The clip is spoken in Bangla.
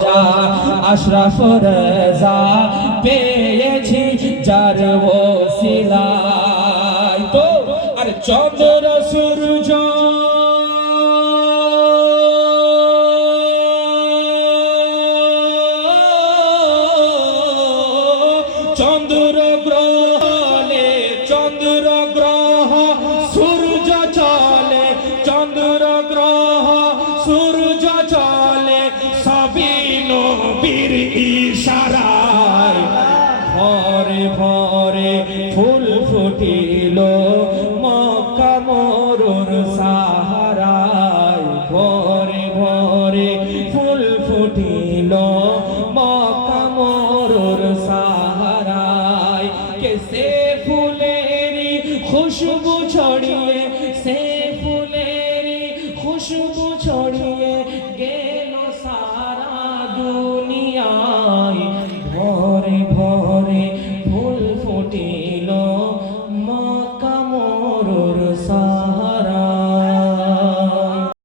আশরাফ রাজা পেয়েছি যার ওসিলায়। তো আর চন্দ্র সূর্য চন্দ্র গ্রহ চন্দ্র গ্রহ সূর্য চলে, চন্দ্র গ্রহ সূর্য চলে, সবই নবীর ইশারায়। ভরে ভরে ফুল ফুটিল মক্কা মরুর সাহারায়। ভরে ভরে ফুল ফুটিল মক্কা মরুর সাহারায়। কে সে ফুলেরি খুশবু ছড়িয়ে, সে ফুলেরি খুশবু ছড়িয়ে গেল সারা দুনিয়ায়। ভরে ভরে ফুল ফুটিল মক্কা মরুর সাহারায়।